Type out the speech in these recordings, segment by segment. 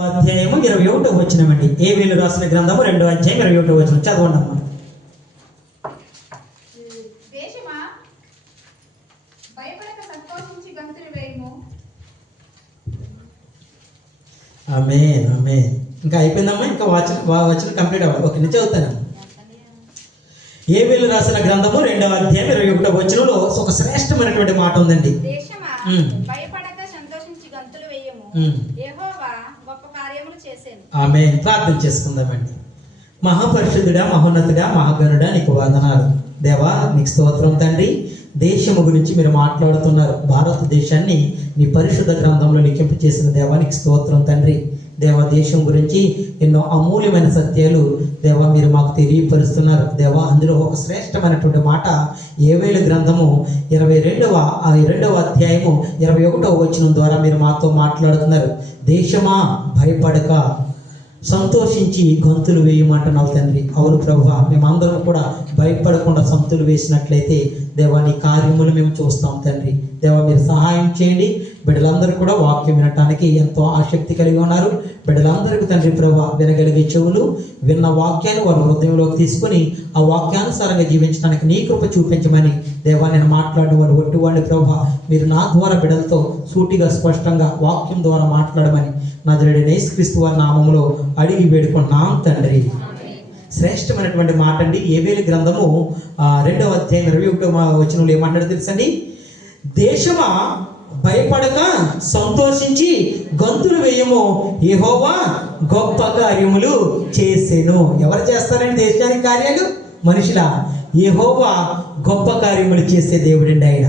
అధ్యాయము ఇరవై ఒకటో వచ్చినమండి ఏ వీళ్ళు రాసిన గ్రంథము రెండో అధ్యాయం ఇరవై ఒకటో వచ్చిన చదవండి అమ్మా. ఆమె ఆమె ఇంకా అయిపోయిందమ్మా? ఇంకా వాచన వా- వచనం కంప్లీట్ అవ్వాలి. ఒక నుంచి చదువుతాను. ఏ వీళ్ళు రాసిన గ్రంథము రెండవ అధ్యాయం ఇరవై ఒకటో వచనంలో ఒక శ్రేష్టమైనటువంటి మాట ఉందండి. భయపడక సంతోషించి గంతులు వేయము. కార్యములు చేసేను. ఆమె ప్రార్థన చేసుకుందామండి. మహాపరిషుద్ధుడా మహోన్నతుడా మహాగణుడా నీకు వందనాలు. దేవా నీకు స్తోత్రం తండ్రి. దేశము గురించి మీరు మాట్లాడుతున్నారు. భారతదేశాన్ని నీ పరిశుద్ధ గ్రంథంలో లిఖింపు చేసిన దేవానికి స్తోత్రం తండ్రి. దేవ దేశం గురించి ఎన్నో అమూల్యమైన సత్యాలు దేవ మీరు మాకు తెలియపరుస్తున్నారు. దేవ అందులో ఒక శ్రేష్టమైనటువంటి మాట ఏవేలు గ్రంథము ఇరవై రెండవ ఆ రెండవ అధ్యాయము ఇరవై ఒకటవ వచనం ద్వారా మీరు మాతో మాట్లాడుతున్నారు. దేశమా భయపడక సంతోషించి గొంతులు వేయమంటున్నావు తండ్రి. అవును ప్రభు మేమందరం కూడా భయపడకుండా సంతులు వేసినట్లయితే దేవాని కార్యములు మేము చూస్తాం తండ్రి. దేవా మీరు సహాయం చేయండి. బిడ్డలందరూ కూడా వాక్యం వినటానికి ఎంతో ఆసక్తి కలిగి ఉన్నారు. బిడ్డలందరికీ తండ్రి ప్రభా వినగలిగే చెవులు విన్న వాక్యాన్ని వారి హృదయంలోకి తీసుకుని ఆ వాక్యానుసారంగా జీవించడానికి నీ కృప చూపించమని దేవా నేను మాట్లాడేవాడు వాడు ప్రభ ప్రభా. మీరు నా ద్వారా బిడ్డలతో సూటిగా స్పష్టంగా వాక్యం ద్వారా మాట్లాడమని నా జరుడు నేస్క్రీస్తు వారి నామంలో అడిగి వేడుకున్నాం తండ్రి. శ్రేష్టమైనటువంటి మాట అండి. ఏబేలు గ్రంథము రెండవ అధ్యాయం ఇరవై ఒకటో వచనంలో ఏమంటాడో తెలుసండి? దేశమా భయపడక సంతోషించి గంతులు వేయము. ఏహోవా గొప్ప కార్యములు చేసెను. ఎవరు చేస్తారండి దేశానికి కార్యాలు? మనుషుల. ఏహోవా గొప్ప కార్యములు చేసే దేవుడండి ఆయన.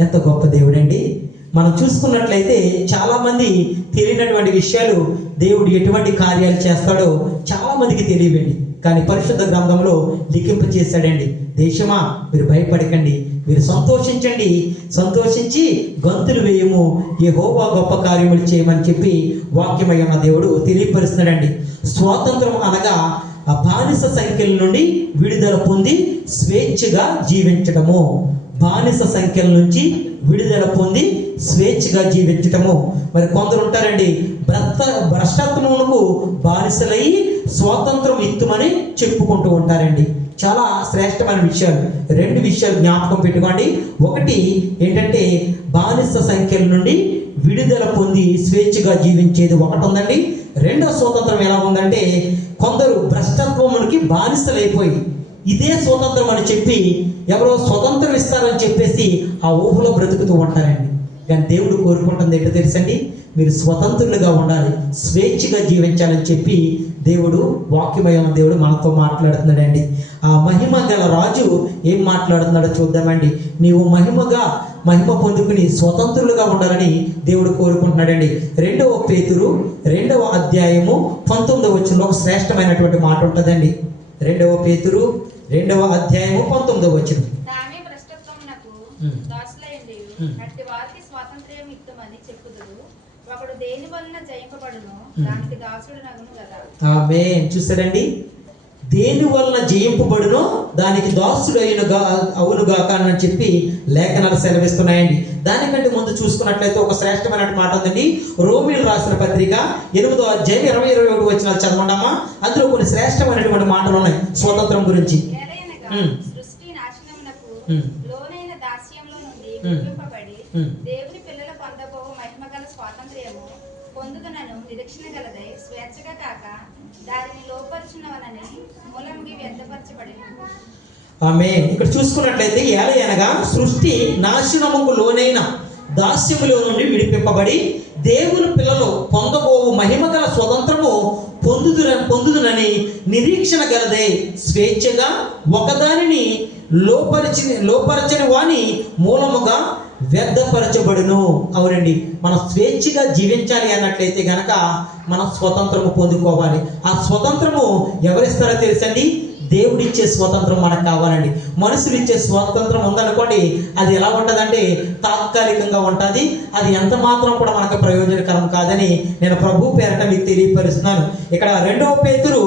ఎంత గొప్ప దేవుడండి. మనం చూసుకున్నట్లయితే చాలామంది తెలియనటువంటి విషయాలు దేవుడు ఎటువంటి కార్యాలు చేస్తాడో చాలామందికి తెలియవండి. కానీ పరిశుద్ధ గ్రంథంలో లిఖింపు చేశాడండి. దేశమా మీరు భయపడకండి. మీరు సంతోషించండి. సంతోషించి గంతులు వేయము. ఏ హోవా గొప్ప కార్యములు చేయమని చెప్పి వాక్యమయ్యన్న దేవుడు తెలియపరుస్తున్నాడండి. స్వాతంత్రం అనగా ఆ బానిస సంఖ్యల నుండి విడుదల పొంది స్వేచ్ఛగా జీవించడము. బానిస సంఖ్యల నుంచి విడుదల పొంది స్వేచ్ఛగా జీవించటము. మరి కొందరు ఉంటారండి భ్రష్ట భ్రష్టత్వమునకు బానిసలై స్వాతంత్రం ఇత్తుమని చెప్పుకుంటూ ఉంటారండి. చాలా శ్రేష్టమైన విషయాలు. రెండు విషయాలు జ్ఞాపకం పెట్టుకోండి. ఒకటి ఏంటంటే బానిస సంఖ్యల నుండి విడుదల పొంది స్వేచ్ఛగా జీవించేది ఒకటి ఉందండి రెండో స్వాతంత్రం ఎలా ఉందంటే కొందరు భ్రష్టత్వమునికి బానిసలైపోయి ఇదే స్వతంత్రం అని చెప్పి ఎవరో స్వతంత్రం ఇస్తారని చెప్పేసి ఆ ఊహలో బ్రతుకుతూ ఉంటారండి. కానీ దేవుడు కోరుకుంటుంది ఏంటో తెలుసండి? మీరు స్వతంత్రులుగా ఉండాలి స్వేచ్ఛగా జీవించాలని చెప్పి దేవుడు వాక్యమయమైన దేవుడు మనతో మాట్లాడుతున్నాడండి. ఆ మహిమ గల రాజు ఏం మాట్లాడుతున్నాడో చూద్దామండి. నీవు మహిమగా మహిమ పొందుకుని స్వతంత్రులుగా ఉండాలని దేవుడు కోరుకుంటున్నాడండి. రెండవ పేతురు రెండవ అధ్యాయము పంతొమ్మిదవ వచ్చిన ఒక శ్రేష్టమైనటువంటి మాట ఉంటుందండి. రెండవ పేతురు రెండవ అధ్యాయము పంతొమ్మిదవ వచ్చిన. అట్టి వారికి స్వాతంత్ర్యం ఇద్దామని చెప్పుదురు. ఒకడు దేని వలన జయింపబడును. దానికి దాసుడు నగును కదా. ఆమె చూసారండి దేని వలన జయింపబడునో దానికి దాసుడు అయిన అవునుగా అని చెప్పి లేఖనాలు సెలవిస్తున్నాయండి. దానికంటే ముందు చూసుకున్నట్లయితే ఒక శ్రేష్టమైన మాట ఉందండి. రోమిల్ రాసిన పత్రిక ఎనిమిదో అధ్యాయం ఇరవై ఇరవై ఒకటి వచ్చిన చదవండమ్మా. అందులో కొన్ని శ్రేష్టమైనటువంటి మాటలు ఉన్నాయి. స్వతంత్రం గురించి. దేవుని పిల్లల పొందబో మహిమగల స్వాతంత్ర్యము పొందుదనను నిరీక్షణ గలదై. దానిని లోపరుచున్నవనని మూలంగి వ్యర్థపరచబడి ఆమె ఇక్కడ చూసుకున్నట్లయితే ఏల అనగా సృష్టి నాశనముకు లోనైన దాస్యములో నుండి విడిపింపబడి దేవుని పిల్లలు పొందబోవు మహిమగల స్వతంత్రము పొందుదున పొందుదునని నిరీక్షణ గలదే. స్వేచ్ఛగా ఒకదానిని లోపరిచి లోపరచని వాని మూలముగా వ్యర్థపరచబడును. అవునండి. మనం స్వేచ్ఛగా జీవించాలి అన్నట్లయితే గనక మనం స్వతంత్రము పొందుకోవాలి. ఆ స్వతంత్రము ఎవరిస్తారో తెలుసండి? దేవుడిచ్చే స్వతంత్రం మనకు కావాలండి. మనుషులు ఇచ్చే స్వతంత్రం ఉందనుకోండి అది ఎలా ఉంటుందంటే తాత్కాలికంగా ఉంటుంది. అది ఎంత మాత్రం కూడా మనకు ప్రయోజనకరం కాదని నేను ప్రభు పేరట మీకు తెలియపరుస్తున్నాను. ఇక్కడ రెండవ పేతురు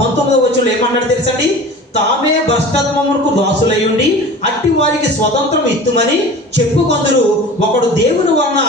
పంతొమ్మిదవ వచ్చులు ఏమన్నాడు తెలుసండి? తామే భ్రష్టత్వమునకు దాసులయ్యుండి అట్టి వారికి స్వతంత్రం ఇత్తుమని చెప్పుకొందరు. ఒకడు దేవుని వలన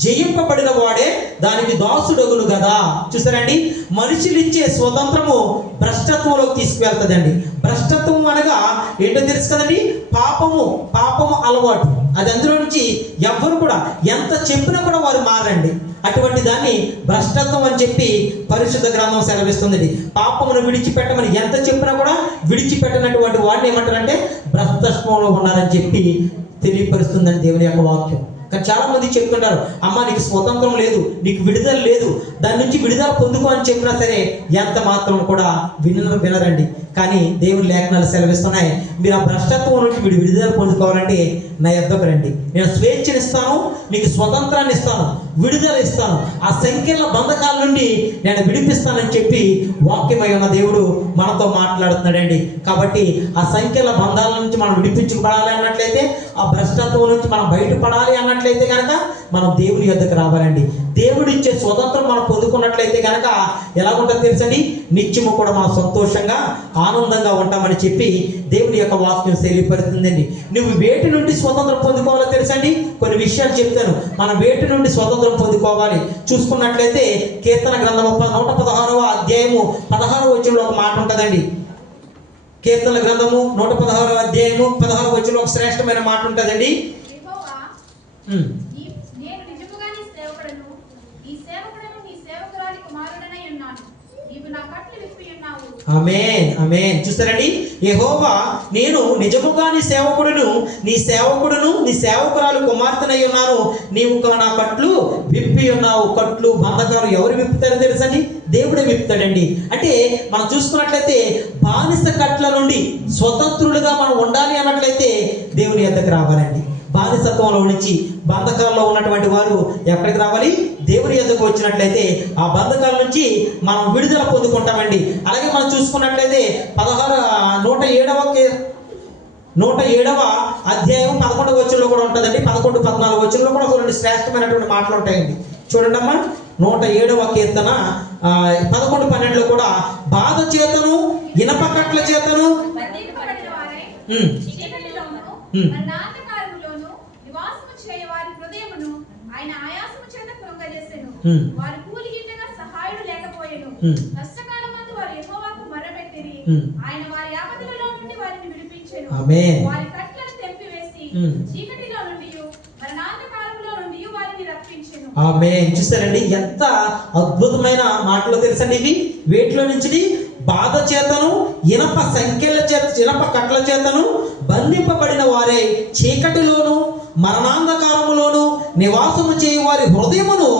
జయింపబడిన వాడే దానికి దాసుడగును కదా చూసారండి? మనుషులు ఇచ్చే స్వతంత్రము భ్రష్టత్వంలోకి తీసుకువెళ్తుందండి. భ్రష్టత్వం అనగా ఏంటో తెలుసు కదండి? పాపము పాపము అలవాటు. అది అందులో నుంచి ఎవ్వరు కూడా ఎంత చెప్పినా కూడా వారు మారండి అటువంటి దాన్ని భ్రష్టత్వం అని చెప్పి పరిశుద్ధ గ్రంథం సెలవిస్తుందండి. పాపమును విడిచిపెట్టమని ఎంత చెప్పినా కూడా విడిచిపెట్టనటువంటి వాడిని ఏమంటారంటే భ్రష్టత్వంలో ఉన్నారని చెప్పి తెలియపరుస్తుందని దేవుని యొక్క వాక్యం. కానీ చాలా మంది చెప్తుంటారు అమ్మ నీకు స్వతంత్రం లేదు నీకు విడుదల లేదు దాని నుంచి విడుదల పొందుకో అని చెప్పినా సరే ఎంత మాత్రం కూడా వినరు వినరండి. కానీ దేవుని లేఖనాలు సెలవిస్తున్నాయి. మీరు ఆ భ్రష్టత్వం నుంచి మీరు విడుదల పొందుకోవాలంటే నా యొద్దకు రండి. నేను స్వేచ్ఛనిస్తాను నీకు స్వతంత్రాన్ని ఇస్తాను విడుదల ఇస్తాను. ఆ సంఖ్యల బంధకాల నుండి నేను విడిపిస్తానని చెప్పి వాక్యమై ఉన్న దేవుడు మనతో మాట్లాడుతున్నాడండి. కాబట్టి ఆ సంఖ్యల బంధాల నుంచి మనం విడిపించుకోబడాలి అన్నట్లయితే ఆ భ్రష్టత్వం నుంచి మనం బయటపడాలి అన్నట్లయితే కనుక మనం దేవుని యొద్దకు రావాలండి. దేవుడు ఇచ్చే స్వతంత్రం మనం పొందుకున్నట్లయితే కనుక ఎలా ఉంటుంది తెలుసండి? నిత్యము కూడా మనం సంతోషంగా ఆనందంగా ఉంటామని చెప్పి దేవుని యొక్క వాక్యం శైలిపరుతుందండి నువ్వు వేటి నుండి స్వతంత్రం పొందుకోవాలో తెలుసండి? కొన్ని విషయాలు చెప్తాను. మనం వేటి నుండి స్వతంత్రం పొందుకోవాలి? చూసుకున్నట్లయితే కీర్తన గ్రంథం నూట పదహారవ అధ్యాయము పదహారవ వచనంలో ఒక మాట ఉంటుందండి. కీర్తన గ్రంథము నూట పదహారవ అధ్యాయము పదహారవ వచనంలో ఒక శ్రేష్టమైన మాట ఉంటుందండి యెహోవా, ఉమ్. నీ- నేను నిజముగా నీ సేవకుడను నీ సేవకుడను నీ సేవకురాలి కుమారుడనై ఉన్నాను నీవు నా కట్లు విప్పి ఉన్నావు అమేన్ అమేన్ చూస్తారండి? యహోవా నేను నిజముగా నీ సేవకుడును నీ సేవకుడును నీ సేవకురాలు కుమార్తెనై ఉన్నాను. నీవు నా కట్లు విప్పి ఉన్నావు. కట్లు బంధకాలు ఎవరు విప్పుతారో తెలుసండి? దేవుడే విప్పుతాడండి. అంటే మనం చూసుకున్నట్లయితే బానిస కట్ల నుండి స్వతంత్రులుగా మనం ఉండాలి అన్నట్లయితే దేవుని ఎద్దకు రావాలండి. బానిసత్వంలో నుంచి బంధకాల్లో ఉన్నటువంటి వారు ఎక్కడికి రావాలి? దేవుని యొద్దకు వచ్చినట్లయితే ఆ బంధకాల నుంచి మనం విడుదల పొందుకుంటామండి. అలాగే మనం చూసుకున్నట్లయితే పదహారు నూట ఏడవ కే- నూట ఏడవ అధ్యాయం పదకొండవ వచ్చంలో కూడా ఉంటుందండి. పదకొండు పద్నాలుగు వచ్చంలో కూడా ఒక రెండు శ్రేష్టమైనటువంటి మాటలు ఉంటాయండి. చూడండి అమ్మా నూట ఏడవ కీర్తన పదకొండు పన్నెండులో కూడా బాధ చేతను ఇనప కట్ల చేతను బంధింపబడిన వారై ఉమ్, చీకటిలోను ఉమ్. మరణాంధకారములోను నివాసము చేయ వారి హృదయమును ఆయన ఆయాసము చేత కృంగజేసెను ఉమ్. వారి కూలి గిట్టగా సహాయుడు లేకపోయెను. కష్టకాలమందు వారు యెహోవాకు. ఆయన వారి ఆపదలలో నుండి వారిని విడిపించెను ఆమేన్. వారి కట్లను తెంపివేసి. చీకటిలో నుండి మరణాంధకారములో నుండి వారిని రప్పించెను ఆమె చూసారండి ఎంత అద్భుతమైన మాటలు తెలుసండి ఇవి వేటిలో నుంచి బాధ చేతను ఇనప సంఖ్యల చేత ఇనప కట్ల చేతను బంధింపబడిన వారే చీకటిలోను మరణాంధకారములోను నివాసము చేయు వారి హృదయమును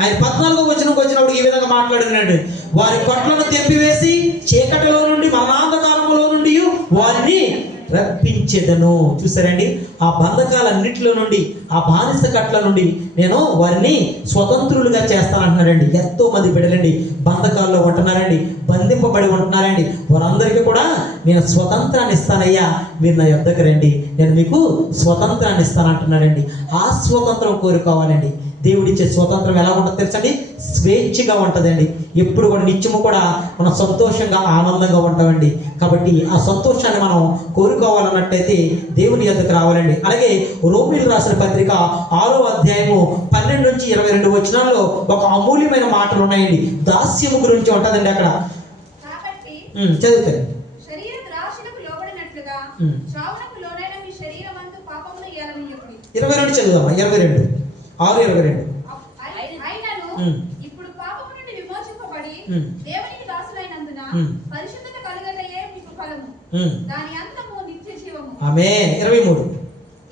ఆయన పద్నాలుగో వచనంకి వచ్చినప్పుడు ఈ విధంగా మాట్లాడినండి. వారి కొట్లను తెంపివేసి చీకటిలో నుండి మరణాంధకారములో నుండి వారిని రప్పించేదను. చూసారండి ఆ బంధకాలన్నిటిలో నుండి ఆ బానిస కట్ల నుండి నేను వారిని స్వతంత్రులుగా చేస్తానంటున్నారండి. ఎంతో మంది బిడ్డలండి బంధకాల్లో ఉంటున్నారండి బంధింపబడి ఉంటున్నారండి. వారందరికీ కూడా నేను స్వతంత్రాన్ని ఇస్తానయ్యా మీరు నా యొద్దకు రండి. నేను మీకు స్వతంత్రాన్ని ఇస్తానంటున్నాడండి ఆ స్వతంత్రం కోరుకోవాలండి. దేవుడిచ్చే స్వతంత్రం ఎలా ఉంటుందో తెలుసండి? స్వేచ్ఛగా ఉంటుందండి. ఎప్పుడు కూడా నిత్యము కూడా మనం సంతోషంగా ఆనందంగా ఉంటామండి. కాబట్టి ఆ సంతోషాన్ని మనం కోరుకోవాలన్నట్టయితే దేవుని యొద్దకు రావాలండి. అలాగే రోమిలు రాసిన పత్రిక ఆరో అధ్యాయము పన్నెండు నుంచి ఇరవై రెండు వచనాల్లో ఒక అమూల్యమైన మాటలు ఉన్నాయండి. దాస్యము గురించి ఉంటుందండి అక్కడ. ఏలనీయకుడి. ఇరవై రెండు చదువుదామా? ఇరవై రెండు. ఆరు ఇరవై రెండు. అయి- అయినను ఉమ్. ఇప్పుడు పాపము నుండి విమోచింపబడి ఉమ్. దేవునికి దాసులైనందున ఉమ్. పరిశుద్ధత కలుగటయే మీకు ఫలము. ఉమ్. దాని అంతము నిత్య జీవము. ఆమె ఇరవై మూడు.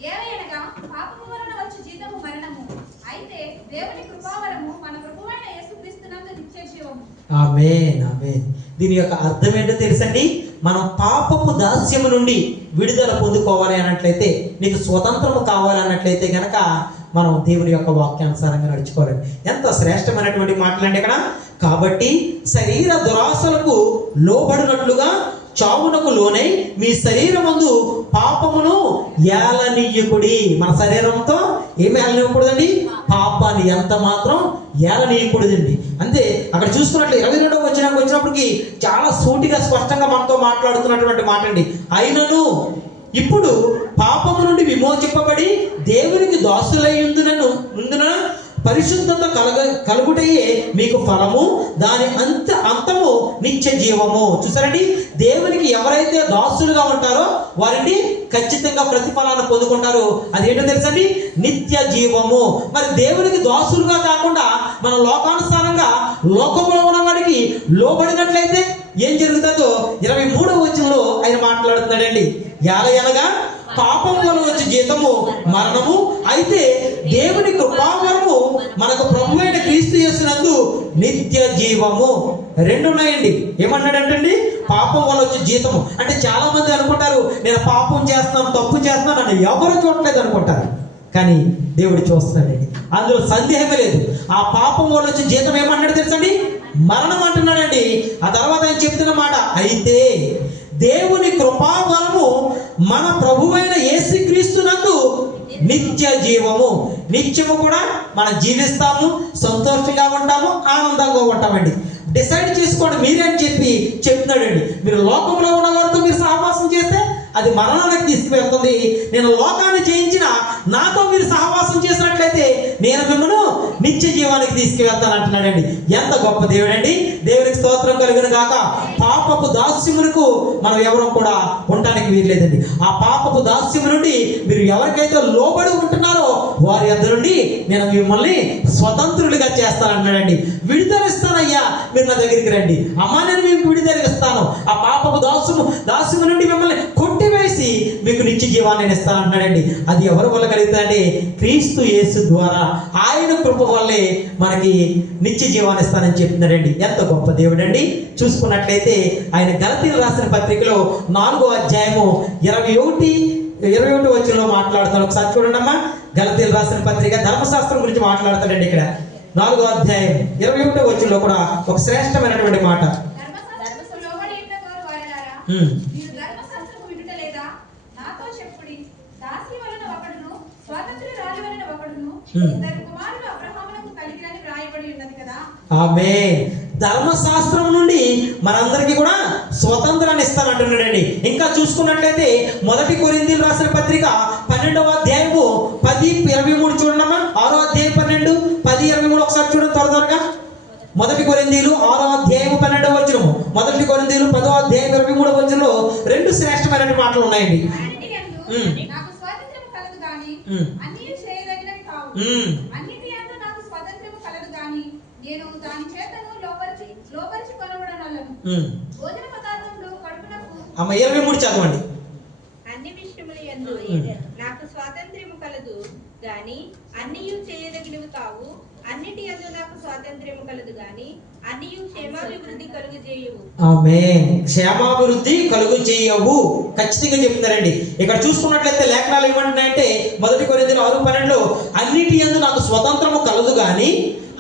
ఏలయనగా పాపము వలన వచ్చు జీతము మరణము. అయితే దేవుని కృపావరము మన ప్రభువైన యేసుక్రీస్తునందు నిత్య జీవము. ఆమేన్ ఆమేన్. దీని యొక్క అర్థం ఏంటో తెలుసండి? మనం పాపపు దాస్యము నుండి విడుదల పొందుకోవాలి అన్నట్లయితే నీకు స్వతంత్రము కావాలి అన్నట్లయితే గనక మనం దేవుని యొక్క వాక్యానుసారంగా నడుచుకోవాలి. ఎంత శ్రేష్టమైనటువంటి మాటలండి ఇక్కడ. కాబట్టి శరీర దురాశలకు లోబడినట్లుగా చావునకు లోనై మీ శరీరమందు పాపమును ఏలనీయకుడి. మన శరీరంతో ఏమి ఏలనివ్వకూడదండి పాపాన్ని ఎంత మాత్రం ఏలనీయకూడదండి. అంతే అక్కడ అక్కడ చూసుకున్నట్లు ఇరవై రెండవ వచ్చినాక వచ్చినప్పటికి చాలా సూటిగా స్పష్టంగా మనతో మాట్లాడుతున్నటువంటి మాట అండి అయినను ఇప్పుడు పాపము నుండి విమోచింపబడి దేవునికి దాసులై ఉందునను ఉందున పరిశుద్ధత కలగ కలుగుటయే మీకు ఫలము దాని అంత అంతము నిత్య జీవము. చూసారండి? దేవునికి ఎవరైతే దాసులుగా ఉంటారో వారిని ఖచ్చితంగా ప్రతిఫలాన్ని పొందుకుంటారు. అదేంటో తెలుసండి? నిత్య జీవము. మరి దేవునికి దాసులుగా కాకుండా మన లోకానుసారంగా లోకంలో ఉన్న వాడికి లోబడినట్లయితే ఏం జరుగుతుందో? ఇరవై మూడవ వచనంలో ఆయన మాట్లాడుతున్నాడండి. ఎలా అనగా పాపం వల్ల వచ్చే జీతము మరణము అయితే దేవుని కృపావరము మనకు ప్రభు అయిన క్రీస్తు చేసినందు నిత్య జీవము. రెండు ఉన్నాయండి. ఏమన్నాడంటండి? పాపం వల్ల వచ్చే జీతము. అంటే చాలా మంది అనుకుంటారు నేను పాపం చేస్తున్నాను తప్పు చేస్తున్నాను అని ఎవరు చూడలేదు అనుకుంటారు. కానీ దేవుడు చూస్తున్నాడండి. అందులో సందేహమే లేదు. ఆ పాపం వల్ల వచ్చే జీతం ఏమన్నాడు తెలుసండి? మరణం అంటున్నాడండి. ఆ తర్వాత ఆయన చెప్తున్న మాట అయితే దేవుని కృపావరము మన ప్రభువైన యేసుక్రీస్తునందు నిత్య జీవము. నిత్యము కూడా మనం జీవిస్తాము సంతోషంగా ఉంటాము ఆనందంగా ఉంటామండి. డిసైడ్ చేసుకోండి మీరే అని చెప్పి చెప్తున్నాడండి. మీరు లోకంలో ఉన్న వారితో మీరు సహవాసం చేస్తే అది మరణానికి తీసుకువెళ్తుంది. నేను లోకాన్ని జయించిన నాతో మీరు సహవాసం చేసిన చేసినట్లయితే నేను మిమ్మల్ని నిత్య జీవానికి తీసుకువెళ్తాను అంటున్నాడండి. ఎంత గొప్ప దేవుడండి. దేవునికి స్తోత్రం కలిగిన కాక పాపపు దాస్యములకు మనం ఎవరం కూడా ఉండడానికి వీల్లేదండి. ఆ పాపపు దాస్యము నుండి మీరు ఎవరికైతే లోబడి ఉంటున్నారో వారి యొద్ద నుండి నేను మిమ్మల్ని స్వతంత్రులుగా చేస్తానన్నాడండి విడుదల ఇస్తానయ్యా మీరు నా దగ్గరికి రండి. అమ్మా నేను మీకు విడుదల ఇస్తాను. ఆ పాపపు దాస్యము దాస్యము నుండి మిమ్మల్ని కొట్టి మీకు నిత్య జీవాన్ని నేను ఇస్తాను అంటున్నాడండి. అది ఎవరి వల్ల కలుగుతుందండి క్రీస్తు యేసు ద్వారా ఆయన కృప వల్లే మనకి నిత్య జీవాన్ని ఇస్తానని చెప్తున్నాడండి. ఎంత గొప్ప దేవుడండి. చూసుకున్నట్లయితే ఆయన గలతీలు రాసిన పత్రికలో నాలుగో అధ్యాయము ఇరవై ఒకటి ఇరవై ఒకటి వచ్చినలో మాట్లాడుతాను ఒకసారి చూడండి అమ్మా గలతీలు రాసిన పత్రిక ధర్మశాస్త్రం గురించి మాట్లాడతాడండి ఇక్కడ. నాలుగో అధ్యాయం ఇరవై ఒకటో వచ్చినలో కూడా ఒక శ్రేష్టమైనటువంటి మాట. ఆమె ధర్మశాస్త్రం నుండి మనందరికీ కూడా స్వతంత్రాన్ని ఇస్తానంటున్నాడండి. ఇంకా చూసుకున్నట్లయితే మొదటి కొరిందీలు రాసిన పత్రిక పన్నెండవ అధ్యాయము పది ఇరవై మూడు చూడమ్మా ఆరో అధ్యాయం పన్నెండు పది ఇరవై మూడు ఒకసారి చూడండి త్వర త్వరగా. మొదటి కొరిందీలు ఆరో అధ్యాయం పన్నెండవ వచనము. మొదటి కొరిందీలు పదో అధ్యాయం ఇరవై మూడవ వచనంలో రెండు శ్రేష్టమైన మాటలు ఉన్నాయండి అన్నిటియందు ఉమ్. నాకు స్వాతంత్ర్యము కలదు గాని ఉమ్. అన్నీ యందు నాకు స్వాతంత్ర్యము కలదు గాని నేను దాని చేతను లోపరిచి లోపరిచి కొనబడనలను. భోజన పదార్థములు కడుపునకు అమ్మ ఇరవై మూడు చదవండి. అన్ని విషయముల యందు నాకు స్వాతంత్ర్యము కలదు గాని అన్నియు చేయదగినవి కావు. అన్నిటి యందు నాకు స్వాతంత్ర్యం కలదు గాని అన్నియు క్షేమాభివృద్ధి కలుగు చేయవు ఆమె క్షేమాభివృద్ధి కలుగు చేయవు ఖచ్చితంగా చెప్తున్నారండి. ఇక్కడ చూసుకున్నట్లయితే లేఖనాలు ఏమంటున్నాయంటే మొదటి కొరింథీలు ఆరు పన్నెండులో అన్నిటి యందు నాకు స్వతంత్రము కలదు కానీ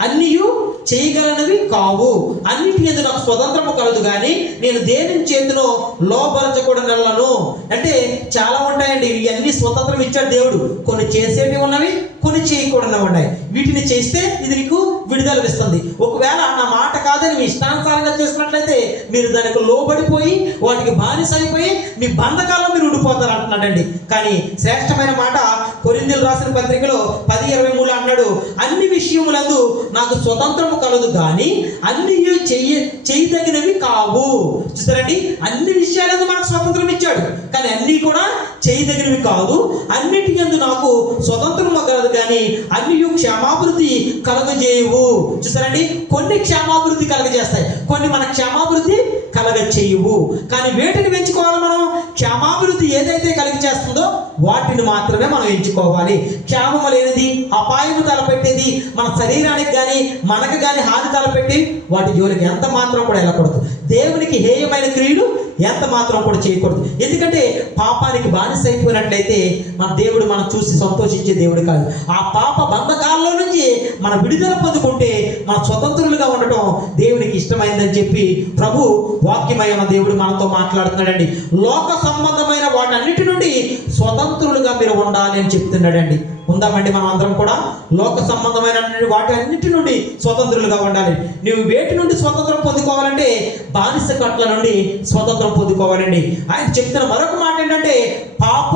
అన్నియు చేయగలనవి కావు. అన్నిటి ఎందు నాకు స్వతంత్రము కలదు కానీ నేను దేని చేతిలో లోపరచకూడనలను అంటే చాలా ఉంటాయండి ఇవన్నీ స్వతంత్రం ఇచ్చాడు దేవుడు. కొన్ని చేసేవి ఉన్నవి కొన్ని చేయకూడనివి ఉన్నాయి వీటిని చేస్తే ఇది నీకు విడుదల ఇస్తుంది. ఒకవేళ నా మాట కాదని మీ ఇష్టానుసారంగా చేసుకున్నట్లయితే మీరు దానికి లోబడిపోయి వాటికి బానిస అయిపోయి మీ బంధకాల్లో మీరు ఉండిపోతారు అంటున్నాడండి. కానీ శ్రేష్టమైన మాట కొరిందులు రాసిన పత్రికలో పది ఇరవై మూడు అన్నాడు అన్ని విషయములందు నాకు స్వతంత్రము కలదు కానీ అన్ని చెయ్య చేయదగినవి కావు. చూసారండి? అన్ని విషయాలందు మనకు స్వతంత్రం ఇచ్చాడు. కానీ అన్నీ కూడా చేయదగినవి కాదు. అన్నిటి నాకు స్వతంత్రం కలదు. కానీ అన్ని క్షేమాభివృద్ధి కలుగజేయవు. చూసారండి? కొన్ని క్షేమాభివృద్ధి కలగజేస్తాయి. కొన్ని మన క్షేమాభివృద్ధి కలగ చేయవు కానీ వేటిని పెంచుకోవాలి మనం? క్షేమాభివృద్ధి ఏదైతే కలిగజేస్తుందో వాటిని మాత్రమే మనం ఎంచుకోవాలి. క్షేమము లేనిది అపాయము తలపెట్టేది మన శరీరానికి కానీ మనకు కానీ హాని తలపెట్టి వాటి జోలికి ఎంత మాత్రం కూడా వెళ్ళకూడదు. దేవునికి హేయమైన క్రియలు ఎంత మాత్రం కూడా చేయకూడదు. ఎందుకంటే పాపానికి బానిస అయిపోయినట్లయితే మన దేవుడు మనం చూసి సంతోషించే దేవుడు కాదు. ఆ పాప బంధకాల్లో నుంచి మన విడుదల పొందుకుంటే మన స్వతంత్రులుగా ఉండటం దేవునికి ఇష్టమైందని చెప్పి ప్రభు వాక్యమైన దేవుడు మనతో మాట్లాడుతున్నాడండి. లోక సంబంధమైన వాటన్నిటి నుండి స్వతంత్రులుగా మీరు ఉండాలి అని చెప్తున్నాడండి. ఉందామండి మనం అందరం కూడా లోక సంబంధమైన వాటి అన్నిటి నుండి స్వతంత్రులుగా ఉండాలి. నువ్వు వేటి నుండి స్వతంత్రం పొందుకోవాలంటే బానిస కట్ల నుండి స్వతంత్రం పొందుకోవాలండి. ఆయన చెప్తున్న మరొక మాట ఏంటంటే పాప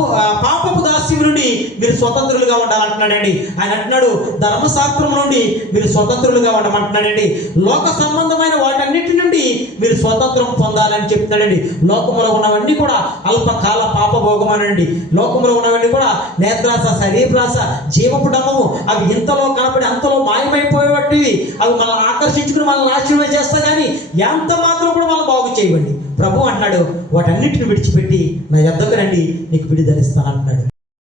పాపపు దాస్యం నుండి మీరు స్వతంత్రులుగా ఉండాలంటున్నాడండి. ఆయన అంటున్నాడు ధర్మశాస్త్రం నుండి మీరు స్వతంత్రులుగా ఉండమంటున్నాడండి. లోక సంబంధమైన వాటన్నిటి నుండి మీరు స్వతంత్రం పొందాలని చెప్తున్నాడండి. లోకములో ఉన్నవన్నీ కూడా అల్పకాల పాపభోగమనండి లోకములో ఉన్నవన్నీ కూడా నేత్రాస శరీరాస జీవపు డమ్మము అవి ఇంతలో కనపడి అంతలో మాయమైపోయేటివి అవి మనల్ని ఆకర్షించుకుని మనల్ని నాశనమే చేస్తా కానీ ఎంత మాత్రం కూడా మనం బాగు చేయవండి. ప్రభు అన్నాడు వాటన్నిటిని విడిచిపెట్టి నా ఎద్దకు రండి నీకు విడుదలిస్తాను అన్నాడు